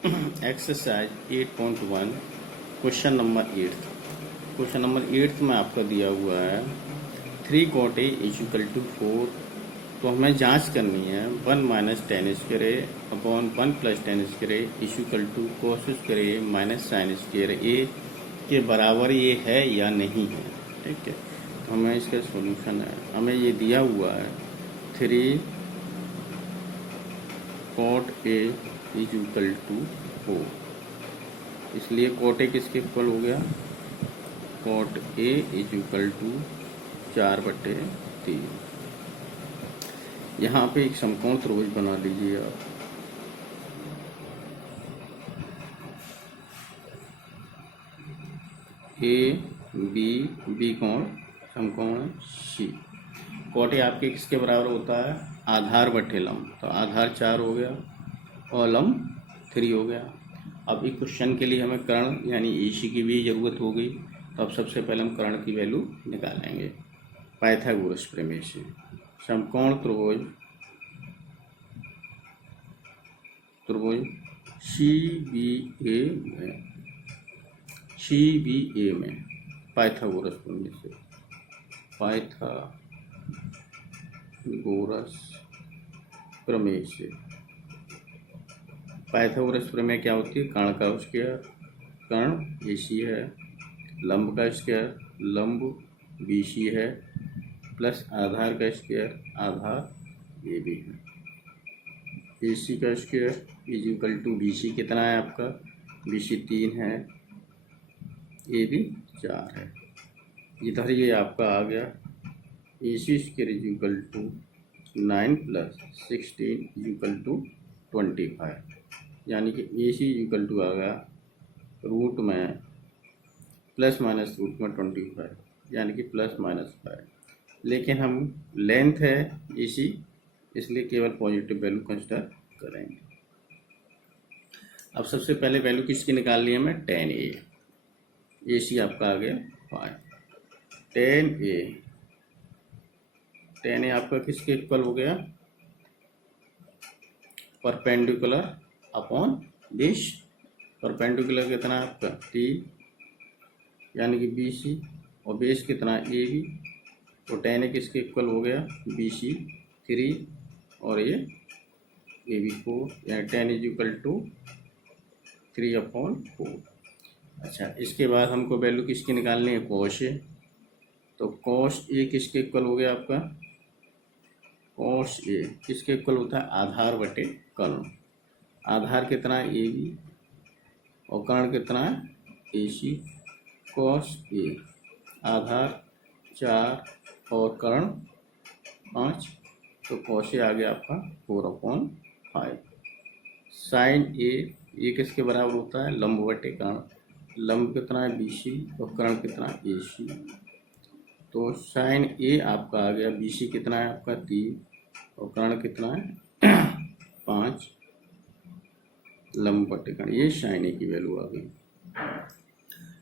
Exercise 8.1 question number 8। Question number 8 में आपका दिया हुआ है 3 cot A is equal to 4। तो हमें जांच करनी है 1 minus ten square A upon 1 plus ten square A is equal to cos square A minus sign square A के बराबर ये है या नहीं है। ठीक है, तो हमें इसका सॉल्यूशन है, हमें ये दिया हुआ है 3 cot A is equal to 4, इसलिए cot A किसके इक्वल हो गया, cot A is equal to 4/3। यहाँ पे एक समकोण त्रिभुज बना लीजिए आप। ए बी बी कोण समकोण सी। cot A आपके किसके बराबर होता है, आधार बटे लंब, तो आधार 4 हो गया और लंब 3 हो गया। अब इस क्वेश्चन के लिए हमें कर्ण यानी AC की भी ज़रूरत होगी, तो अब सबसे पहले हम कर्ण की वैल्यू निकालेंगे पाइथागोरस प्रमेय से। समकोण त्रिभुज CBA में पाइथागोरस प्रमेय से, पाइथागोरस प्रमेय क्या होती है, कर्ण का स्क्वायर, कर्ण AC है, लंब का स्क्वायर, लंब BC है, प्लस आधार का स्क्वायर, आधार AB है। AC का square is equal to BC कितना है आपका, BC 3 है, AB 4 है। इधर ये आपका आ गया AC square is equal to 9 plus 16 is equal to 25, यानी कि AC इज इक्वल टू आ गया रूट में प्लस माइनस रूट में 25, यानी कि प्लस माइनस 5। लेकिन हम लेंथ है AC, इसलिए केवल पॉजिटिव वैल्यू कंसिडर करेंगे। अब सबसे पहले वैल्यू किसकी निकाल ली हमें, tan A। AC आपका आ गया 5। tan A आपका किसके इक्वल हो गया, परपेंडिकुलर अपॉन बेस। परपेंडिकुलर कितना है आपका 3, यानी कि BC, और बेस कितना AB, तो tan A किसके इक्वल हो गया, BC 3 और ये AB 4, यानी tan इज इक्वल टू 3/4। अच्छा, इसके बाद हमको वैल्यू किसकी निकालनी है, cos A। तो cos A किसके इक्वल हो गया आपका, cos A किसके इक्वल होता है, आधार बटे कर्ण। आधार कितना है AB और कर्ण कितना है AC। cos A आधार 4 और कर्ण 5, तो cos A आ गया आपका 4/5। sin A ये किसके बराबर होता है, लंब बटे कर्ण। लंब कितना है BC और कर्ण कितना है AC, तो sin A आपका आ गया BC कितना है आपका 3 और कर्ण कितना है 5, लंब बटे कर्ण, ये sin A की वैल्यू आ गई।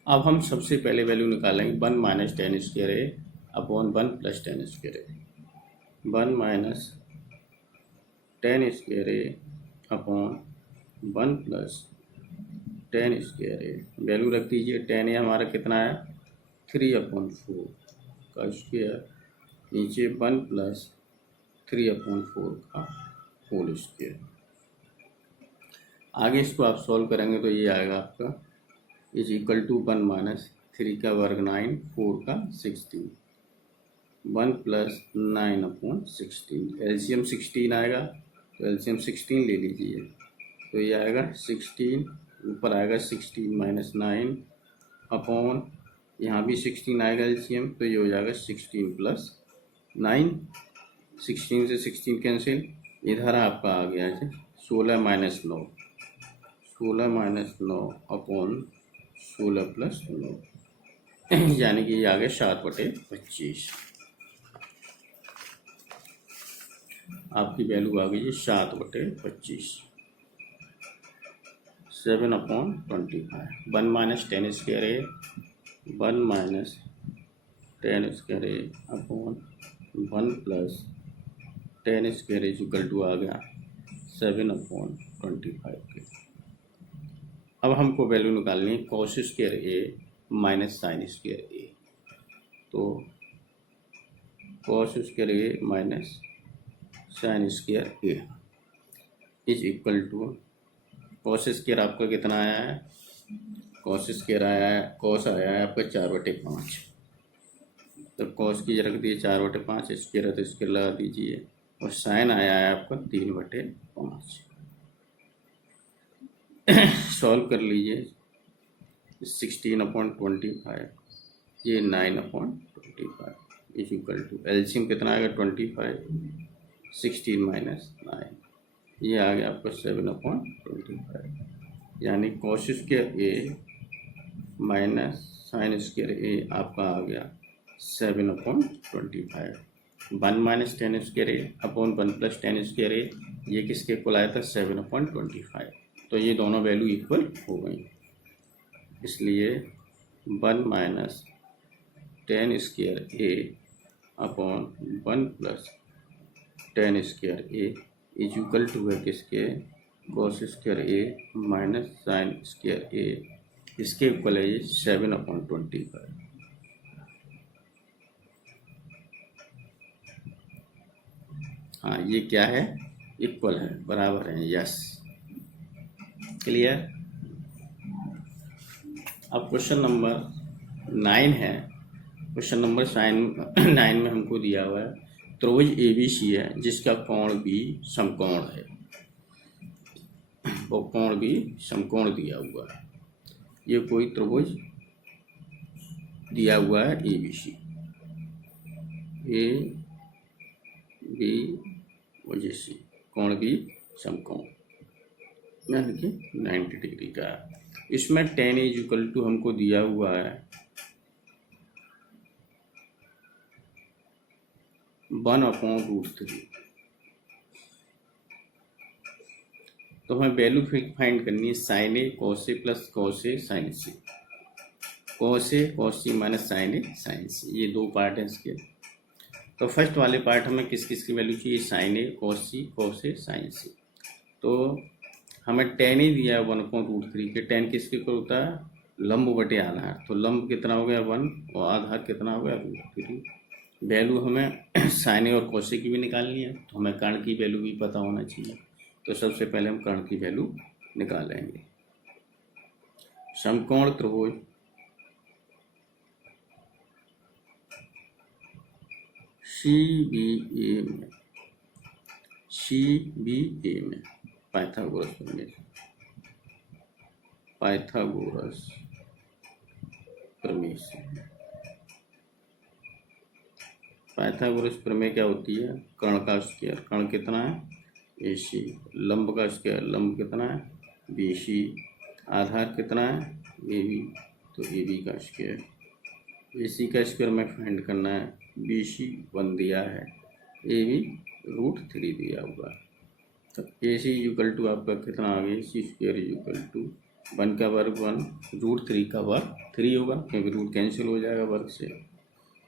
अब हम सबसे पहले वैल्यू निकालेंगे 1 minus ten square A upon 1 plus ten square A. 1 minus ten square A upon 1 plus ten square A, value रख दीजिए। tan A हमारा कितना है 3/4 का स्क्वायर, नीचे 1 प्लस 3/4 का होल स्क्वायर। आगे इसको आप सॉल्व करेंगे तो ये आएगा आपका इज इक्वल टू 1 माइनस 3 का वर्ग 9, 4 का 16, 1 प्लस 9/16। एलसीएम 16 आएगा, तो एलसीएम 16 ले लीजिए, तो ये आएगा 16, ऊपर आएगा 16 माइनस 9 अपॉन, यहाँ भी 16 आएगा एलसीएम, तो ये हो जाएगा 16 प्लस 9, 16 से 16 कैंसिल, इधर आपका आ गया है 16 माइनस 9, 16 माइनस 9 अपॉन 16 प्लस 9, यानी कि ये आ गया 7/25। आपकी वैल्यू आ गई है 7/25, 7/25। 1 minus ten square A, 1 minus ten square A upon 1 plus ten square is equal to आ गया 7/25 के। अब हमको वैल्यू निकालनी है cos square A minus sign square A. तो cos square A minus sign square A is equal to cos square आपका कितना आया है, कॉस स्क्वायर आया है, कॉस आया है आपका 4/5। तो कॉस की रख दिए 4/5, स्क्वायर है तो स्क्वायर लगा दीजिए, और साइन आया है आपका 3/5। सॉल्व कर लीजिए, 16/25 ये 9/25 इज इक्वल टू एलसीएम कितना आएगा 25, 16 माइनस 9 ये आ गया आपका 7/25, यानी cos square A minus sign square ए आपका आ गया 7/25। 1 minus ten square A upon 1 plus ten square ए ये किसके इक्वल आया था 7/25। तो ये दोनों वैल्यू इक्वल हो गई, इसलिए 1 minus ten square A upon 1 plus ten square A is equal to है किसके cos square A minus sign square A, इसके इक्वल है ये 7/25। हाँ ये क्या है, इक्वल है, बराबर है, यस क्लियर। अब क्वेश्चन नंबर 9 है। क्वेश्चन नंबर 9 में हमको दिया हुआ है त्रिभुज ABC है जिसका कोण भी समकोण है, वो कोण भी समकोण दिया हुआ है। ये कोई त्रिभुज दिया हुआ है ABC, AB वजह से कोण भी समकोण यानी कि 90 डिग्री का है। इसमें tan इज इक्वल टू हमको दिया हुआ है 1/√3। तो हमें वैल्यू फाइंड करनी है sign A cos A plus cos A sign C, cos A cos C minus sign A sign सी, ये दो पार्ट हैं इसके। तो फर्स्ट वाले पार्ट हमें किस किस की वैल्यू चाहिए, sign A cos A sign सी। तो हमें tan ही दिया है 1/√3 के, tan किसके इक्वल होता है लंब बटे आधार, तो लंब कितना हो गया 1 और आधार कितना हो गया √3। वैल्यू हमें साइन ए और कॉस ए की भी निकालनी है, तो हमें कर्ण की वैल्यू भी पता होना चाहिए। तो सबसे पहले हम कर्ण की वैल्यू निकालेंगे। समकोण त्रिभुज CBA में पाइथागोरस प्रमेय से पाइथागोरस प्रमेय क्या होती है, कर्ण का स्क्वायर, कर्ण कितना है AC, लंब का स्क्वायर, लंब कितना है BC, आधार कितना है AB, तो AB का स्क्वायर, AC का स्क्वायर में फाइंड करना है, BC 1 दिया है, AB √3 दिया हुआ है। तो AC इक्वल टू आपका कितना आ गया, AC स्क्वायर इक्वल टू 1 का वर्ग 1, √3 का वर्ग 3 होगा क्योंकि रूट कैंसिल हो जाएगा वर्ग से,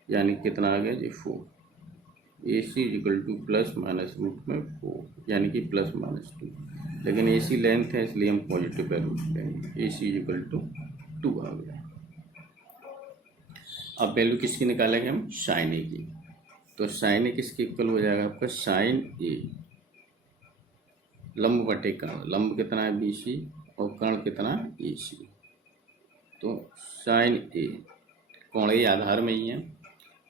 यानी कितना आ गया जी 4। AC equal to plus minus root में 4 यानी कि प्लस माइनस 2, लेकिन AC लेंथ है इसलिए हम पॉजिटिव वैल्यू लेंगे, AC इक्वल टू 2 आ गया। अब वैल्यू किसकी निकालेंगे हम, साइन ए की। तो साइन ए किसके इक्वल हो जाएगा आपका साइन ए लंब बटे कर्ण, लंब कितना है BC और कर्ण कितना है AC। तो साइन ए कोण ए आधार में ही है,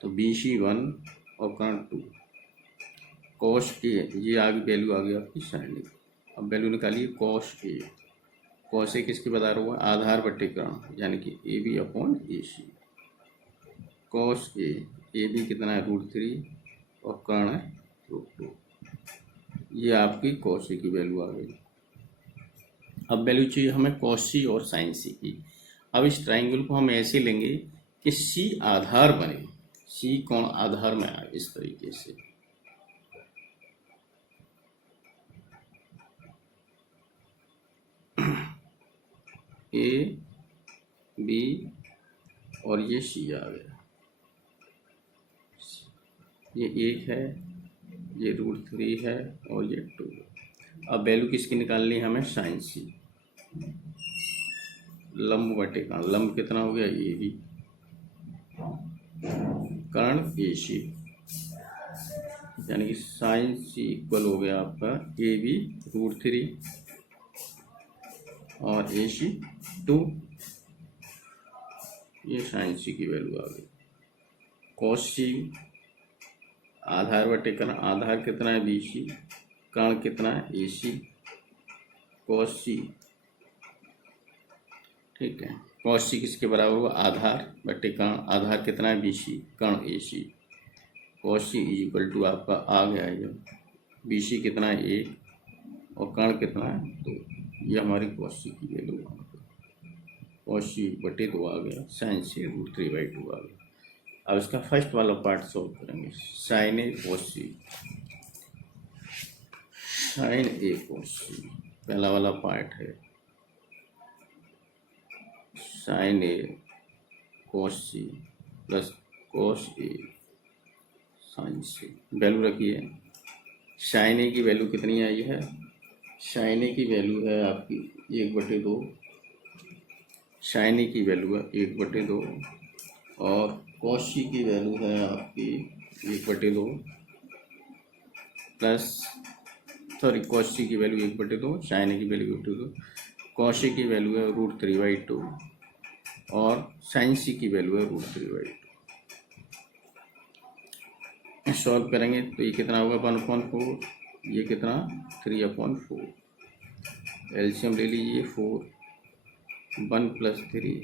तो BC 1 और कर्ण 2, कॉस ए ये आगे वैल्यू आ गई आपकी साइन ए। अब वैल्यू निकालिए कॉस ए, कॉस ए किसके बता रहा हुआ आधार बटे कर्ण यानी कि AB/AC, कॉस ए बी कितना है √3 और कर्ण है √2, ये आपकी कॉस ए की वैल्यू आ गई। अब वैल्यू चाहिए हमें कॉस सी और साइन सी की। अब इस ट्राइंगल को हम ऐसे लेंगे कि सी आधार बने, सी कोण आधार में आए, इस तरीके से। A B और ये C आ गया, ये 1 है, ये √3 है और ये 2। अब वैल्यू किसकी निकालनी है हमें, साइन सी। लंब बटे कर्ण, लंब कितना हो गया ए बी, कर्ण ए सी, यानी कि साइन सी इक्वल हो गया आपका ए बी √3 और ए सी 2, ये साइन सी की वैल्यू आ गई। कॉस सी आधार बटे कर्ण, आधार कितना है बी सी, कर्ण कितना है ए सी, कॉस सी, ठीक है। कॉस सी किसके बराबर हुआ, आधार बटे कर्ण, आधार कितना है बी सी, कर्ण A C, cos C is equal to आपका आ गया है जब बी सी कितना है 1 और कर्ण कितना है 2, ये हमारी कॉस सी की वैल्यू है, कॉस सी बटे 2 आ गया, साइन सी √3/2 आ गया। अब इसका फर्स्ट वाला पार्ट सॉल्व करेंगे, साइन ए कॉस सी, साइन ए कॉस सी पहला वाला पार्ट है, sign A cos C plus cos A sign C, value रखिए। साइन ए की वैल्यू कितनी आई है, साइन ए की वैल्यू है आपकी 1/2, साइन ए की वैल्यू है 1/2 और कॉस सी की वैल्यू है आपकी 1/2 प्लस कॉस सी की वैल्यू 1/2, साइन ए की वैल्यू 1/2, कॉस ए की वैल्यू है √3/2 और साइन सी की वैल्यू है √3/2। सॉल्व करेंगे तो ये कितना होगा 1/4, ये कितना 3/4, एलसीएम ले लीजिए 4, 1 + 3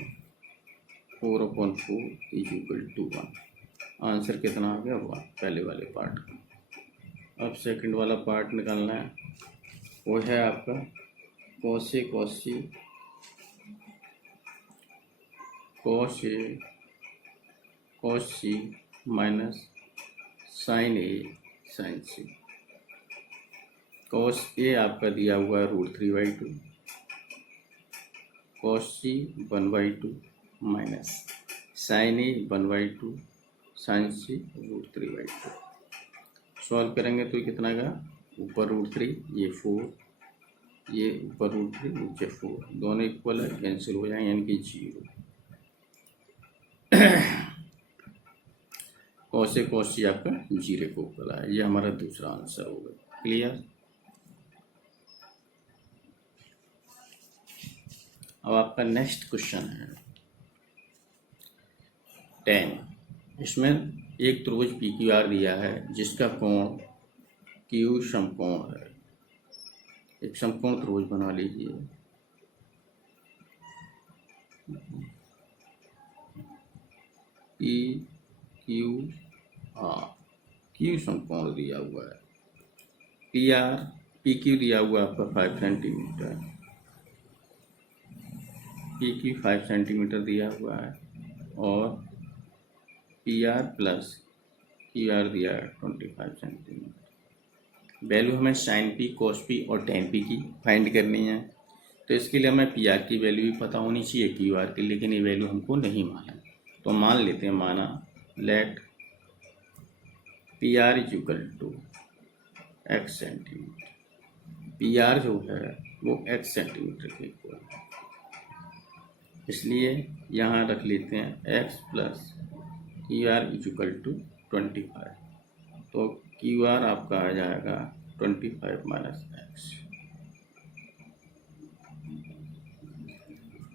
4/4 इज इक्वल टू 1, आंसर कितना आ गया 1 पहले वाले पार्ट का। अब सेकंड वाला पार्ट निकालना है, वो है आपका cos A cos C, cos A cos C minus sign A sign C. Cos A आपका दिया हुआ है √3/2, कॉस सी 1/2 माइनस साइन ए 1/2, साइन सी √3/2। सॉल्व करेंगे तो कितना का, ऊपर √3 ये 4, ये ऊपर √3 नीचे 4, दोनों इक्वल है, कैंसिल हो जाएंगे यानी कि 0। कॉस ए कॉस सी आपका 0 को इक्वल है, ये हमारा दूसरा आंसर होगा। क्लियर। अब आपका नेक्स्ट क्वेश्चन है 10। इसमें एक त्रिभुज PQR दिया है जिसका कोण Q समकोण है। एक समकोण त्रिभुज बना लीजिए, PQR, Q समकोण दिया हुआ है, PQ दिया हुआ है आपका 5 सेंटीमीटर, PQ 5 सेंटीमीटर दिया हुआ है और PR प्लस QR दिया है 25 सेंटीमीटर। वैल्यू हमें साइन P, कॉस P और tan P की फाइंड करनी है, तो इसके लिए हमें PR की वैल्यू भी पता होनी चाहिए QR की, लेकिन ये वैल्यू हमको नहीं मालूम, तो मान लेते हैं, माना let PR is equal to x centimetre, PR जो है वो x सेंटीमीटर के इक्वल है, इसलिए यहाँ रख लेते हैं x plus QR is equal to 25, तो QR आपका आ जाएगा 25 माइनस x।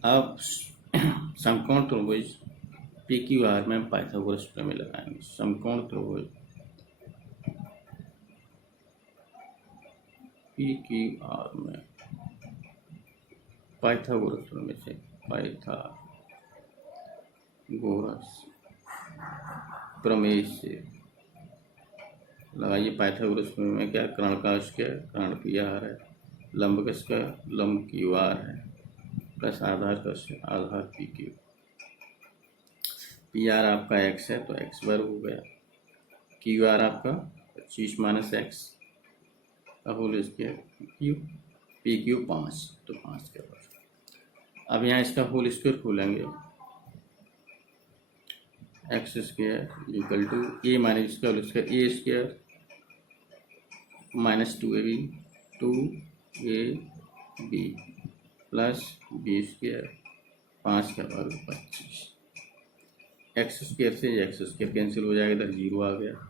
अब समकोण त्रिभुज PQR में पाइथागोरस प्रमेय लगाएंगे। समकोण त्रिभुज PQR में पाइथागोरस प्रमेय से, पाइथागोरस प्रमेय से लगाइए। पाइथागोरस प्रमेय में क्या, कर्ण का स्क्वायर, कर्ण PR है, लंब का स्क्वायर, लंब QR है, प्लस आधार का स्क्वायर, आधार PQ। PR आपका x है तो x वर्ग हो गया, QR आपका 25 माइनस x का होल स्क्वायर, PQ 5, तो 5 के पास। अब यहाँ इसका होल स्क्वायर खोलेंगे, x square equal to a minus इसका whole square, a square minus 2ab 2ab plus b square 5 का वर्ग 25। एक्स स्क्वायर से एक्स स्क्वायर कैंसिल हो जाएगा, इधर 0 आ गया।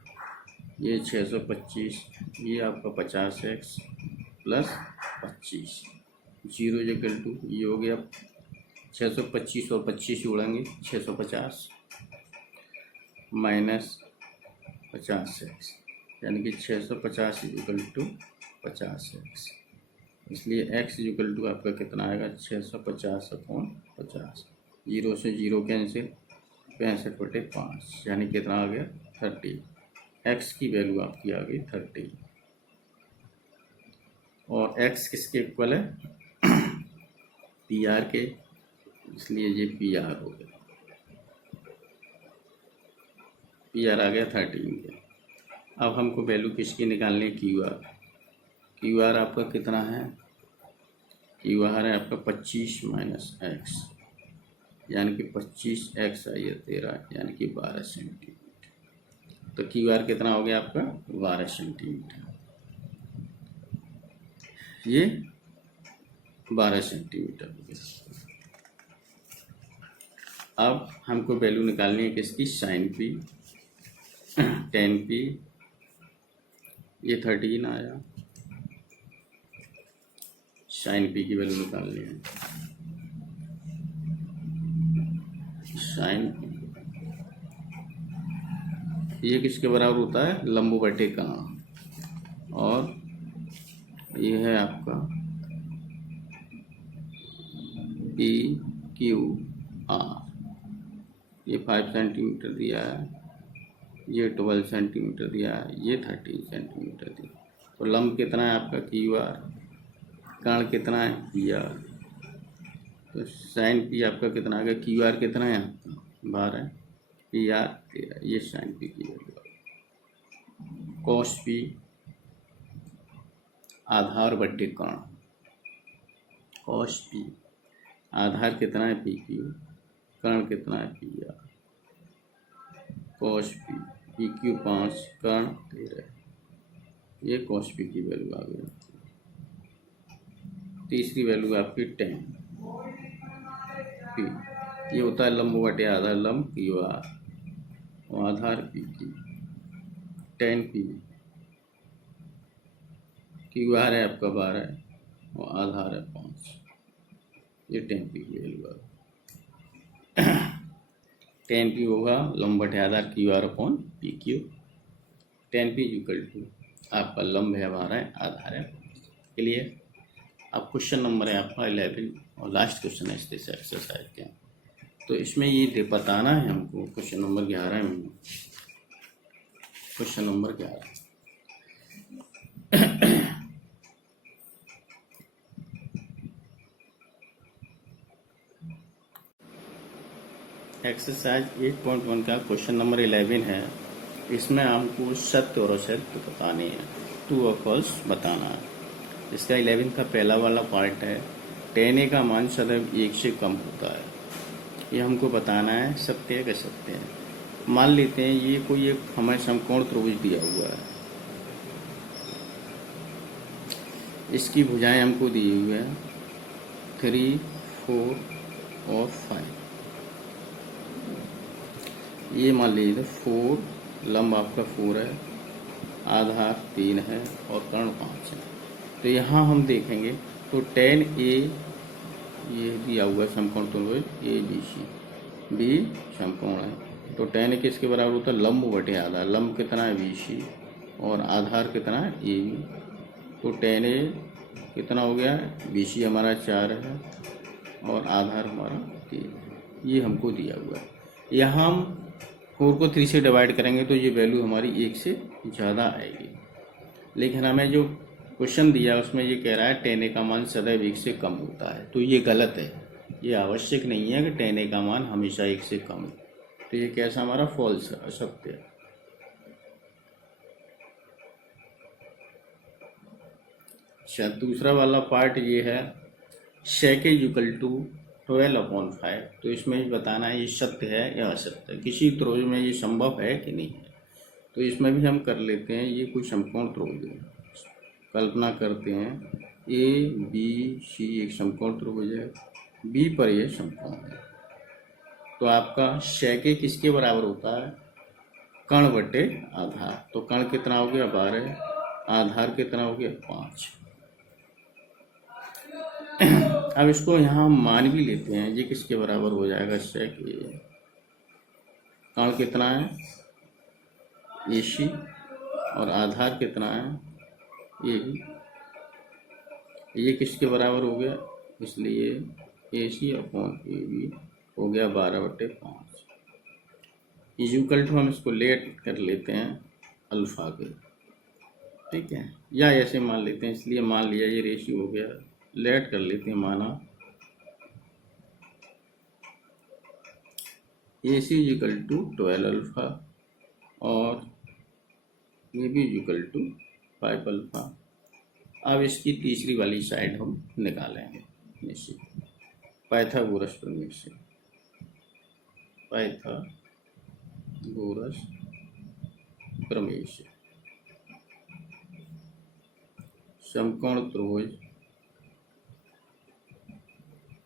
ये 625, ये आपका 50x प्लस 25, 0 ये हो गया 625 और 25 जोड़ेंगे 650 माइनस 50x, यानी कि 650 इक्वल टू 50x। इसलिए x इक्वल टू आपका कितना आएगा, 650/50। 0 से 0 कैंसिल, 65/5, यानी कितना आ गया 30। x की वैल्यू आपकी आ गई 30। और x किसके इक्वल है, PR के, इसलिए ये PR हो गया, PR आ गया 13 के। अब हमको वैल्यू किसकी निकालनी है, QR आपका कितना है, QR है आपका 25 माइनस x, यानी कि 25x आई है 13, यानी कि 12 सेंटीमीटर। तो QR कितना हो गया आपका 12 सेंटीमीटर, ये 12 सेंटीमीटर हो गया। अब हमको वैल्यू निकालनी है किसकी, साइन P, tan P, ये 13 आया, साइन P की वैल्यू निकालनी है। साइन P ये किसके बराबर होता है, लंब बटे कहाँ, और ये है आपका PQR, ये 5 सेंटीमीटर दिया है, ये 12 सेंटीमीटर दिया है, ये 13 सेंटीमीटर दिया। तो लंब कितना है आपका QR, कर्ण कितना है PR। तो साइन P आपका कितना आ गया, QR कितना है आपका 12, PR 13, ये साइन P की वैल्यू। कॉस P आधार बटे कर्ण, कॉस P आधार कितना है PQ, कर्ण कितना है PR। कॉस P PQ 5, कर्ण 13, ये कॉस P की वैल्यू आ गई। तीसरी वैल्यू आपकी tan P, ये होता है लंब बटे आधार, लंब QR और आधार PQ। tan P, QR है आपका 12 और आधार है 5, ये tan P की वैल्यू आ गई। tan P होगा लंब बटे आधार QR upon PQ। tan P equal to आपका लंब है 12, आधार है। क्लियर। अब क्वेश्चन नंबर है आपका 11 और लास्ट क्वेश्चन है इस एक्सरसाइज के। तो इसमें ये बताना है हमको, क्वेश्चन नंबर 11 में, क्वेश्चन नंबर 11 एक्सरसाइज 8.1 का क्वेश्चन नंबर 11 है। इसमें हमको सत्य और असत्य बताने हैं, ट्रू और फॉल्स बताना है। इसका 11 का पहला वाला पार्ट है, tan A का मान सदैव 1 से कम होता है। ये हमको बताना है सत्य है कि असत्य है। मान लेते हैं ये कोई एक हमें समकोण त्रिभुज दिया हुआ है, इसकी भुजाएं हमको दी हुई है 3, 4 और 5। ये मान लीजिए 4, लंब आपका 4 है, आधार 3 है और कर्ण 5 है। तो यहाँ हम देखेंगे तो tan A ये दिया हुआ समकोण त्रिभुज ABC, B समकोण है, तो tan A किसके बराबर होता है, लंब बटे आधार। लंब कितना है BC और आधार कितना है AB। तो tan A कितना हो गया, BC हमारा 4 है और आधार हमारा 3, ये हमको दिया हुआ है। यहाँ हम 4 को 3 से डिवाइड करेंगे तो ये वैल्यू हमारी 1 से ज़्यादा आएगी। लेकिन हमें जो क्वेश्चन दिया उसमें ये कह रहा है tan A का मान सदैव 1 से कम होता है, तो ये गलत है। ये आवश्यक नहीं है कि tan A का मान हमेशा 1 से कम हो। तो ये कैसा हमारा फॉल्स है, असत्य है। अच्छा, दूसरा वाला पार्ट ये है sec इक्वल टू 12/5। तो इसमें भी बताना है ये सत्य है या असत्य है, किसी त्रिभुज में ये संभव है कि नहीं है। तो इसमें भी हम कर लेते हैं, ये कोई समकोण त्रिभुज है, कल्पना करते हैं ABC एक समकोण त्रिभुज है, बी पर ये समकोण है। तो आपका सेके किसके बराबर होता है? कर्ण बटे आधार। तो कर्ण कितना हो गया? 12। आधार कितना हो गया? 5। अब इसको यहाँ हम मान भी लेते हैं, ये किसके बराबर हो जाएगा? सेके। कर्ण कितना है? AC। और आधार कितना है? AB। ये किसके बराबर हो गया? इसलिए AC अपॉन AB हो गया 12/5। इक्वल टू हम इसको लेट कर लेते हैं अल्फा के, ठीक है, या ऐसे मान लेते हैं, इसलिए मान लिया ये रेशियो हो गया, लेट कर लेते हैं, माना AC इक्वल टू 12 अल्फा और AB इक्वल टू 5 अल्फा। अब इसकी तीसरी वाली साइड हम निकालेंगे निश्चित पाइथागोरस प्रमेय से। पाइथागोरस प्रमेय से समकोण त्रिभुज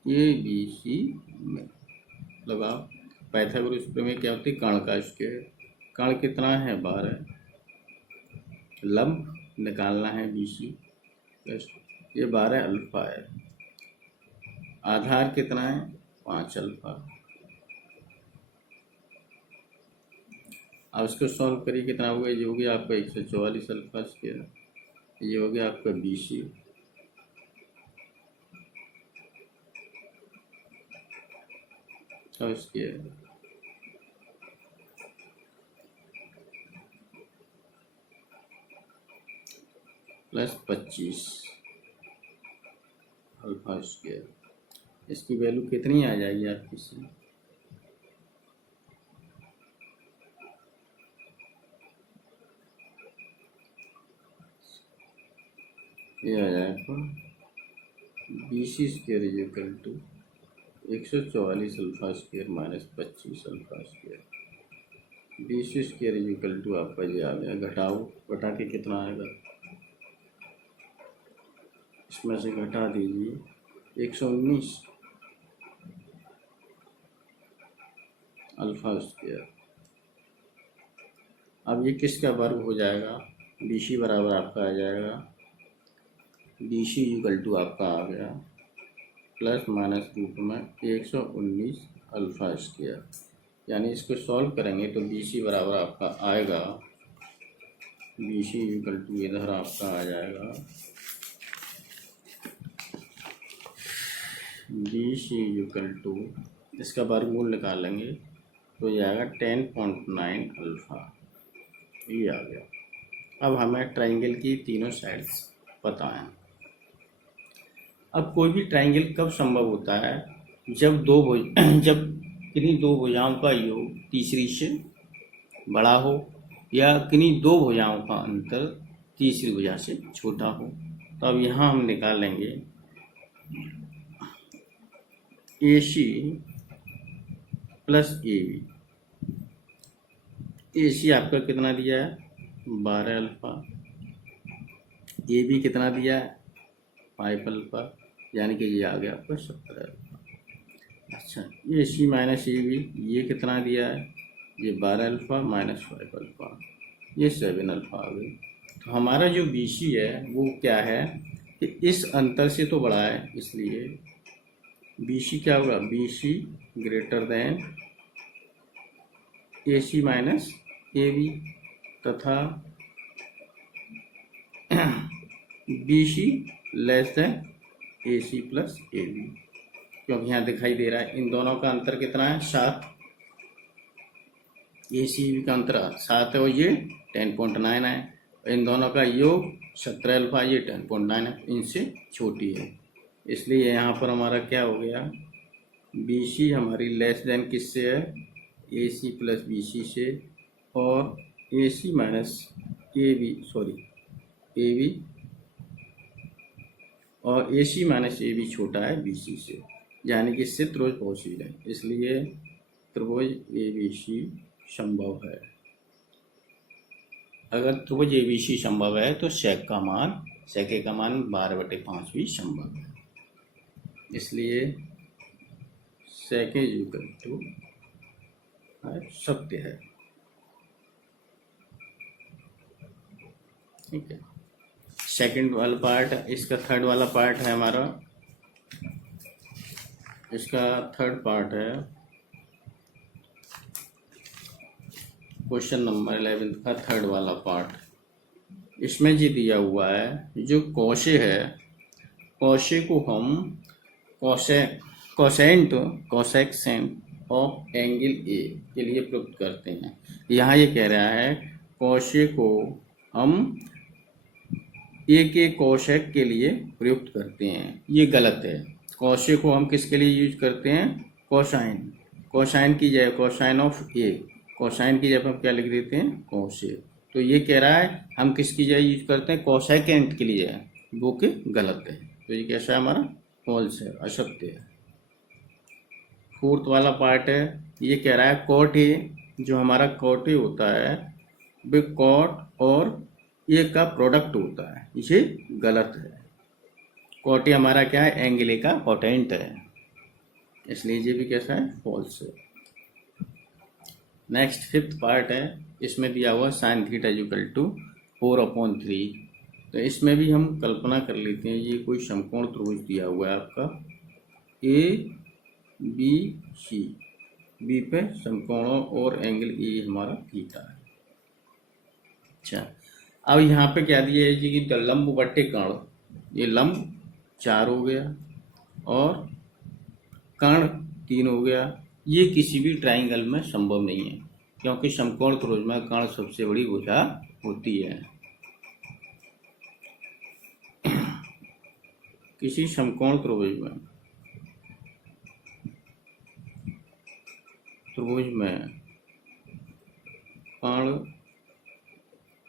ABC में लगाओ। पाइथागोरस प्रमेय क्या होती है? कर्ण का स्क्वायर। कर्ण कितना है? 12। लंब निकालना है BC प्लस ये 12 अल्फा है। आधार कितना है? 5 अल्फा। अब इसको सॉल्व करिए, कितना हो गया? ये हो गया आपका 144 अल्फा स्क्वायर। ये हो गया आपका BC और स्क्वायर प्लस 25 अल्फा स्क्वायर। इसकी वैल्यू कितनी आ जाएगी आपकी से? ये आ जाएगा BC square is equal to 144 alpha square minus 25 alpha square. BC square is equal to आपका ये आ गया, घटाओ, घटा के कितना आएगा? इसमें से घटा दीजिए 119 अल्फा स्क्वायर। अब ये किसका वर्ग हो जाएगा? BC बराबर आपका आ जाएगा, BC इक्वल टू आपका आ गया प्लस माइनस रूप में 119 अल्फा स्क्वायर। यानी इसको सॉल्व करेंगे तो BC बराबर आपका आएगा, BC इक्वल टू इधर आपका आ जाएगा BC इक्वल टू, इसका वर्गमूल निकालेंगे तो ये आएगा 10.9 अल्फा। ये आ गया। अब हमें ट्राइंगल की तीनों साइड्स पता हैं। अब कोई भी ट्राइंगल कब संभव होता है? जब जब किन्हीं दो भुजाओं का योग तीसरी से बड़ा हो या किन्हीं दो भुजाओं का अंतर तीसरी भुजा से छोटा हो। तो अब यहाँ हम निकालेंगे AC प्लस AB। AC आपका कितना दिया है? 12 अल्फा। AB कितना दिया है? 5 अल्फा, यानी कि ये आ गया आपका 17 अल्फा। अच्छा, AC माइनस AB ये कितना दिया है? ये 12 अल्फा माइनस 5 अल्फा, ये 7 अल्फा आ गई। तो हमारा जो BC है वो क्या है कि इस अंतर से तो बड़ा है, इसलिए BC क्या होगा? BC greater than AC minus AB तथा BC less than AC plus AB, क्योंकि यहाँ दिखाई दे रहा है इन दोनों का अंतर कितना है? 7। AC का अंतर 7 है और ये 10.9 है। इन दोनों का योग 17 अल्फा, ये 10.9 है, इनसे छोटी है। इसलिए यहाँ पर हमारा क्या हो गया? BC हमारी लेस देन किससे है? AC प्लस BC से, और AC माइनस AB AB और AC माइनस AB छोटा है BC से, यानी कि इससे त्रिभुज पॉसिबल है। इसलिए त्रिभुज ABC संभव है। अगर त्रिभुज ABC संभव है तो सेक का मान 12/5 भी संभव है। इसलिए सेक इज इक्वल टू सत्य है। ठीक है, सेकंड वाला पार्ट। इसका थर्ड वाला पार्ट है हमारा, इसका थर्ड पार्ट है क्वेश्चन नंबर 11 का थर्ड वाला पार्ट। इसमें जी दिया हुआ है जो कोशे है, कोशे को हम कोसेंट कोसेक्सेंट ऑफ एंगल ए के लिए प्रयुक्त करते हैं। यहाँ ये कह रहा है कोशे को हम ए के कोशेक के लिए प्रयुक्त करते हैं, ये गलत है। कोशे को हम किसके लिए यूज करते हैं? कोसाइन। कोसाइन की जगह कोसाइन ऑफ ए, कोसाइन की जगह हम क्या लिख देते हैं? कोशे। तो ये कह रहा है हम किसकी जगह यूज करते हैं? कोसेकेंट के लिए, वो कि गलत है। तो ये कैसा है हमारा? फॉल्स है, असत्य है। फोर्थ वाला पार्ट है, ये कह रहा है कॉट ए, जो हमारा कॉट ए होता है वो कॉट और ए का प्रोडक्ट होता है, ये गलत है। कॉट ए हमारा क्या है? एंगल ए का कोटेंट है, इसलिए ये भी कैसा है? फॉल्स है। नेक्स्ट फिफ्थ पार्ट है, इसमें दिया हुआ साइन थीटा इक्वल टू 4/3। तो इसमें भी हम कल्पना कर लेते हैं, ये कोई समकोण त्रिभुज दिया हुआ है आपका ए बी सी, बी पे समकोणों और एंगल ए हमारा थीटा है। अच्छा, अब यहाँ पे क्या दिया है जी कि लंब बट्टे कर्ण, ये लंब 4 हो गया और कर्ण 3 हो गया। ये किसी भी ट्राइंगल में संभव नहीं है, क्योंकि समकोण त्रिभुज में कर्ण सबसे बड़ी भुजा होती है। किसी समकोण त्रिभुज में कर्ण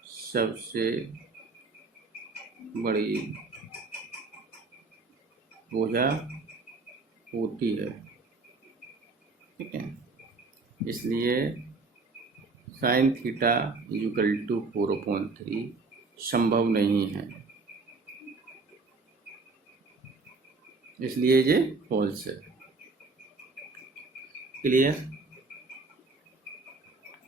सबसे बड़ी भुजा होती है। ठीक है, इसलिए साइन थीटा इक्वल टू 4/3 संभव नहीं है, इसलिए ये फॉल्स है। क्लियर?